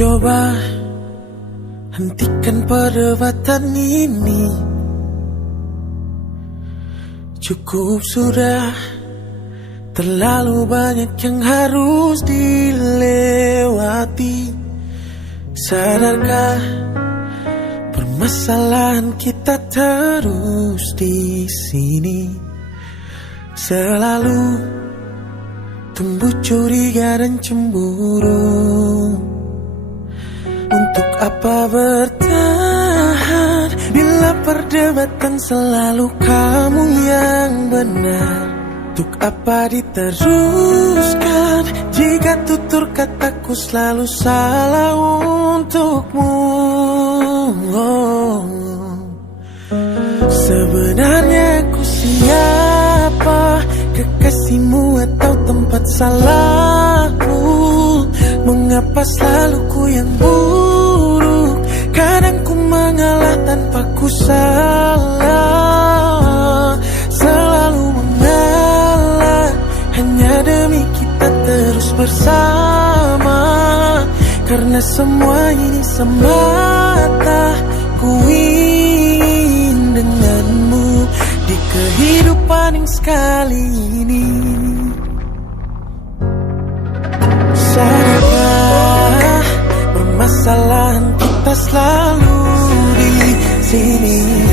Coba hentikan perdebatan ini. Cukup sudah, terlalu banyak yang harus dilewati. Sadarkah permasalahan kita terus di sini? Selalu tumbuh curiga dan cemburu. Untuk apa bertahan bila perdebatan selalu kamu yang benar? Untuk apa diteruskan jika tutur kataku selalu salah untukmu? Sebenarnya aku siapa? Kekasihmu atau tempat salahmu? Mengapa selalu ku yang buruk? Kadang ku mengalah tanpa ku salah. Selalu mengalah hanya demi kita terus bersama. Karena semua ini semata ku ingin denganmu di kehidupan yang sekali ini. Sadarkah permasalahan kita selalu di sini?